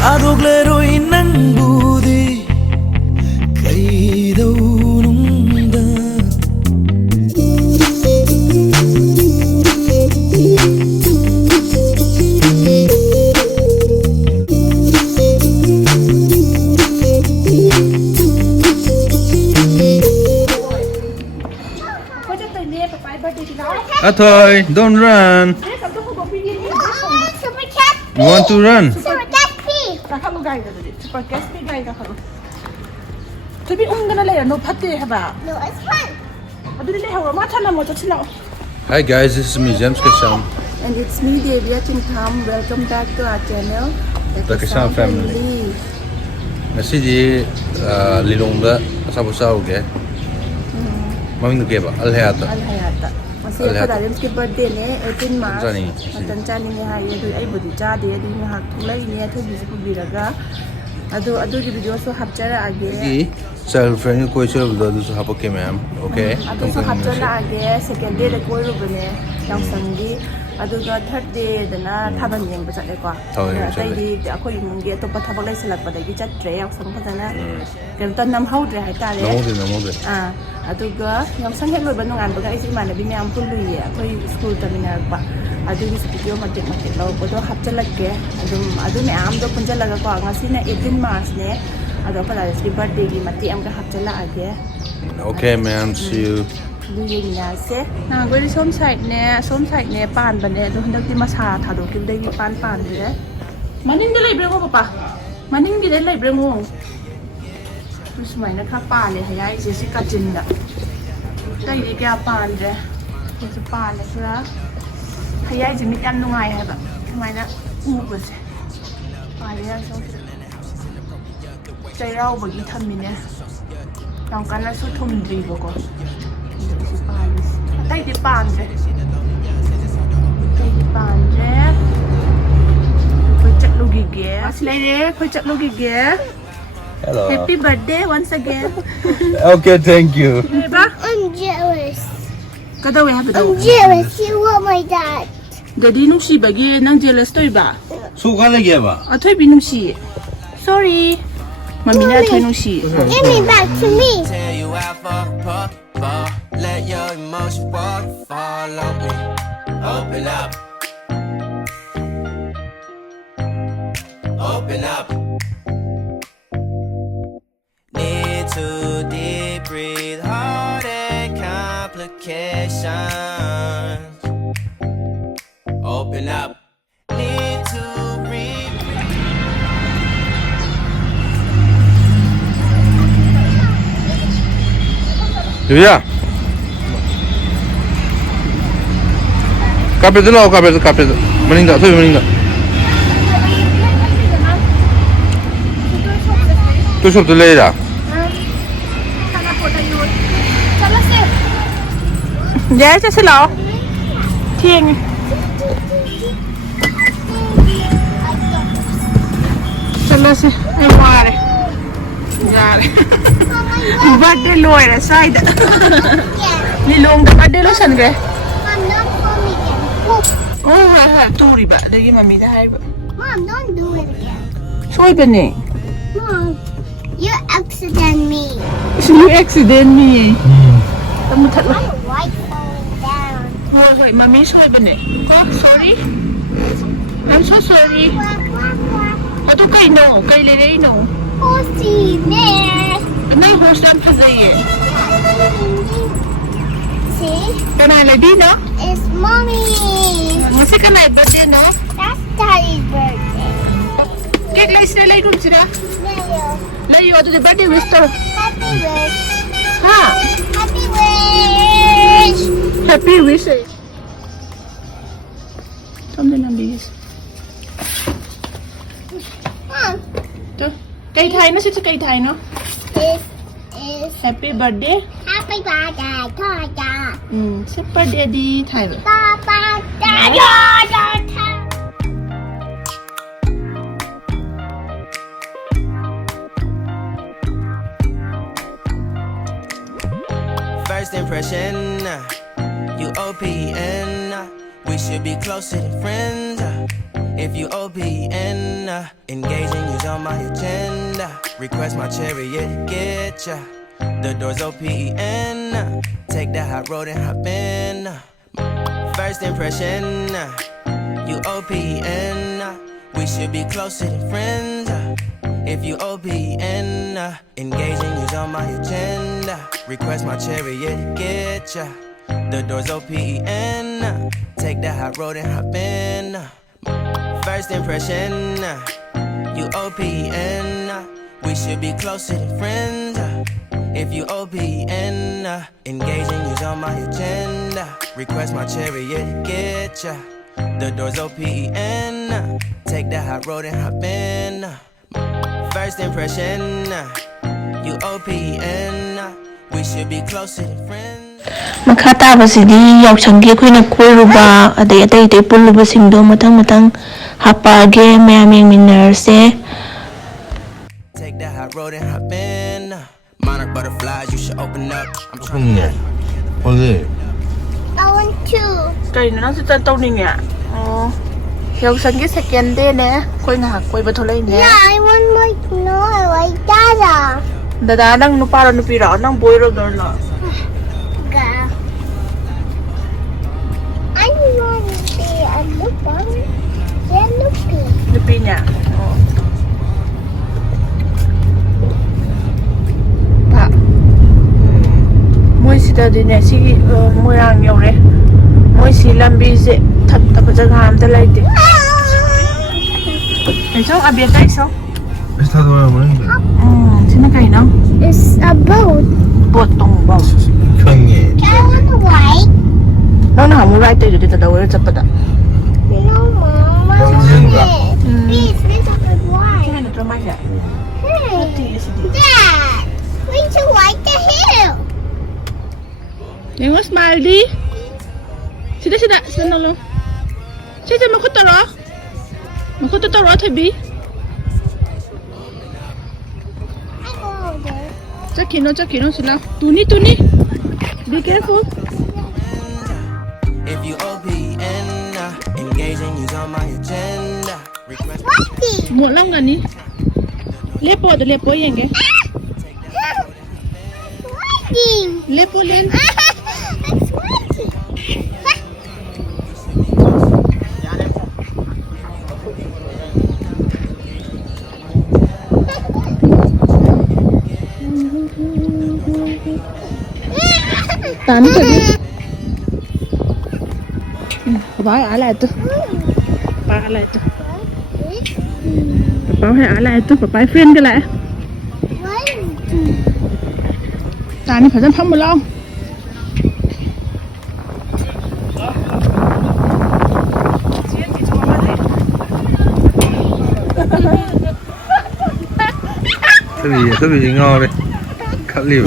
Adogleru inambudi kaidonunda Atoy, don't run. You want to run? Hi guys, this is Museum Kasam. And it's me, Devia Chintham. Welcome back to our channel, The Kasam family. Ngasidi lilongda asabusaw ge. Maming ge ba? Alhayata. Alhayata. Masih Alhayata. pada Rem's birthday ne 18 March. Jani. Matan chani ne hai adu ai budi cha de adu ne hak thulai ne thu bi su biraga. Adu ki video so hapchara age. Di self friend koi chho do du so hapoke ma'am. Okay. Adu so hapchara age second day de koi ru bane yang sangi. Aduga third day dana thaban yeng ba chale ko. Dai di akoi imungge to pa thabak lai selak pa dai chat tre yang sang phajana. Kem tan nam hau dre hai ta re. Namode. Aduga yang sang hek loi ba nongan ba ga isi mana bi myam pul lui ye akoi school terminal ba. Adugi video matik lo ko do hapchalak ke adu me am do punjalaga ko ngasi na 18 March ne adu pa la birthday gi mati am ga hapchala age. Okay ma'am, see you. Du yin ya se na goi som side ne pan ba ne du hendak ti masa tha do kim dai gi pan de maning de lai breng ko papa maning di lai breng mo du smai na kha pa le hayai je si ka jin da dai di kya pan de ko se pan le sura hayai je mi yan nungai hai ba mai na u ba se pa le ya so chai rau ba gi tham mi ne tang kan na su thum dri ba ko Tay di pandre. Koi chat logi ge. Aslede koi chat logi ge. Hello. Happy birthday once again. Okay, thank you. Diba? I'm jealous. Kada we have I'm jealous. You want my dad. Daddy nung si bagi nang jealous to iba. Suka lagi ba? Atoy binung si. Sorry. Mami na atoy nung si. Give me back to me. Let your emotions fall on me. Open up. Open up. Need to deep breathe, heart and complications. Open up. Need to breathe. Yeah. Kapit dulu, kapit. Meninggal, tuh meninggal. Tuh suruh dulu ya. Ya, cha se lo. Thieng. Chalo se, ai mare. Yare. Birthday loi ra side. Ni long da birthday lo san ge. Mom, don't call me again. Oh, ha, turi ba. Dagi mami da hai ba. Mom, don't do it again. Soy ba ni? Mom, you accident me. You accident me. Tamu that lo. My wife falling down. Wait, mami soy ba ni? Oh, sorry. I'm so sorry. Quack, quack, quack. Ato kay no, kay lele no. Oh, see there. Nay horse lang pa zaye. See? Kanala di no? It's mommy. Masi kanay birthday no? That's Daddy's birthday. Cake lay sila lay dun sila. Mayo. Layo ato di birthday wish to. Happy wish. Ha? Happy wish. Happy wish eh. Something ang bigis. Mom, To. Kay Thai no? Sito kay Thai no? this is Happy birthday. happy birthday to you. Si birthday di Thai ba? Papa, Dad, First impression, you OPN. We should be closer than friends. If you OPN, engaging you's on my agenda. Request my chariot, get ya. The door's OPN. Take the hot road and hop in. First impression, you OPN. We should be closer than friends. If you OPN, engaging you's on my agenda. Request my chariot, get ya. The door's OPN. Take the hot road and hop in. First impression, you OPN. We should be closer than friends. If you OPN, engaging you's on my agenda. Request my chariot, get ya. The door's OPN. Take the hot road and hop in. First impression, you OPN. We should be closer than friends. Makata basidi yaw changi koina Kuirabagi adai adai puluba singdo matang hapage mayam yengminarse. Take that hot road and hop in. Monarch butterflies, you should open up. I'm 조금 trying 어디? I want to. Kay na si tan tawning ya. Oh. Yaw changi second day ne koi na koi ba tholai ne. Yeah, I want my no, I like Dada. Dada nang nupara nupira nang boy ro dorla. Ga. I want to be a lupin. Yeah, lupin. Nupi niya. Oh. Pa. Moi sida din ne si moyang yaw re. Moi si lambi se that ta ba jaga am da lai de. Ai so abi kai so. Está doendo. Sino kay no? It's a boat. Botong boat. 평이. I want to white. No na mo right de da daw sa pada. No, Mama. Singga. Please, let's have a white. Kaya na tama siya. Hey, Dad, we should white the hill. Yung smile di. Sida nolo. Sida makutaro. Makutaro tabi. I go over there. Chakino sila. Tuni. Be careful. If you OPN, engaging you's on my agenda. Request Whitey. Mo lang gani. Lepo yang ke. Whitey. Lepo len. It's whitey. Tani tabi. Bye ala itu. Pa ala itu. Pa ala itu. Pa friend ke lại. Tani phải dám phăm một lon. Cái gì ngon đây. Cắt liu.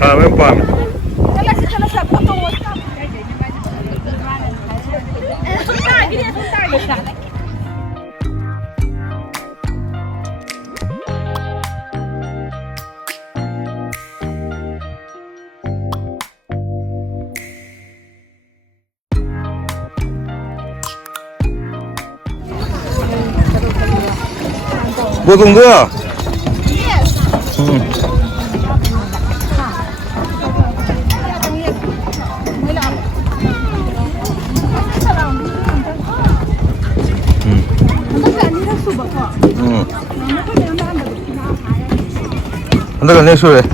Sao mới bằng? Bộ Tungda. Anda kan nesu deh.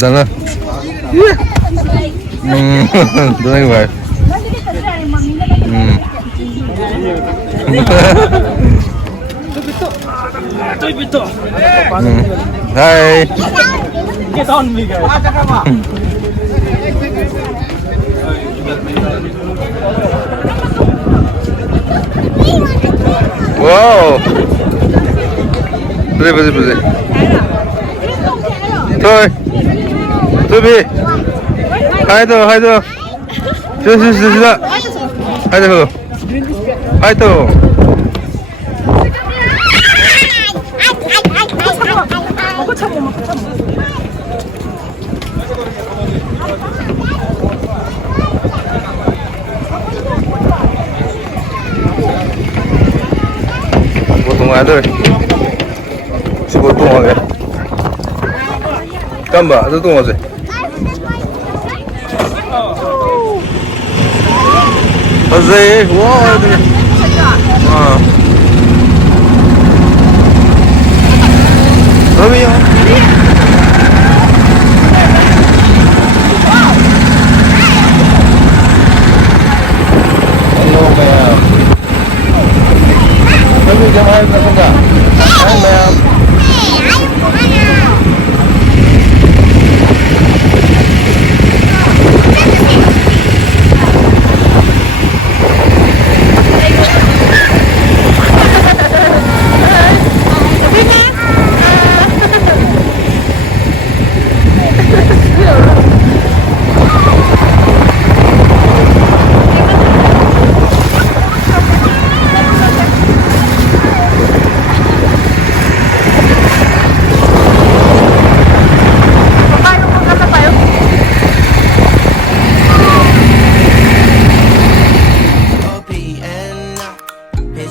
Dana. Dana yang baik. Hai. Get on me guys. Wow. Betul. Thôi. Thôi bi. Hai tuh. Sudah. 하이도 하이도 먹어 참어 먹어 참어. 보통 아들 15동 하게 깜바 너 동 하세 하세 와 그래 러비요 Hello ma'am Rubby jam hai ka Singga Hi ma'am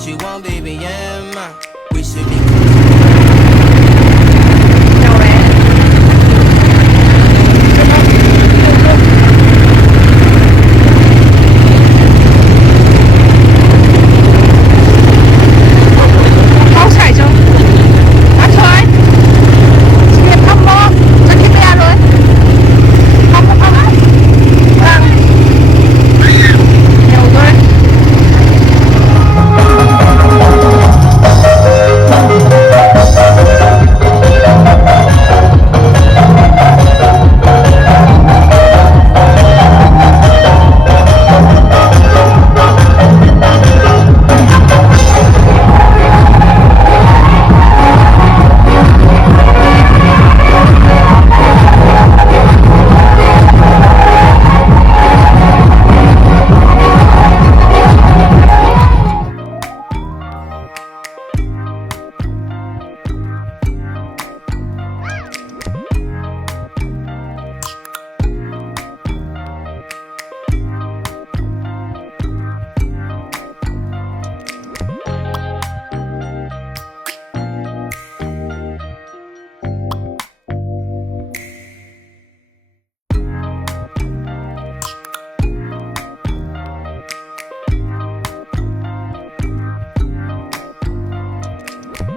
You want baby and we should be Không xài cho. Đã thôi. Chuyện không mơ. Cho đi về rồi. Không không không. Vâng. Nhiều thôi.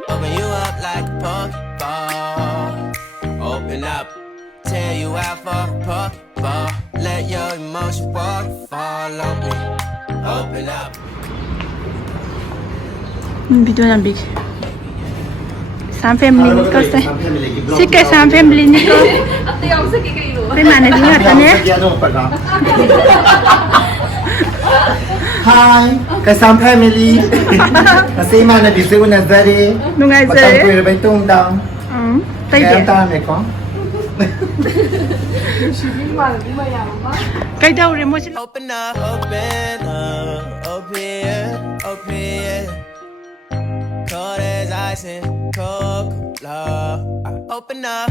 open you up like a Pokeball. Open up, tear you out for a Pokeball. Let your emotion waterfall on me. Open up. Video làm big. Sam family ni ko se. Sike Sam family ni ko. Pe mana dia katanya? Hi, kasam family. Kasi mana bisu nazari. Nungai Patang je. Kuirabagi Tungda. Tay Kaya dia. tahan mereka. Cái đầu rồi mua xin. Open up, open. Cold as ice and Coca-Cola. Open up.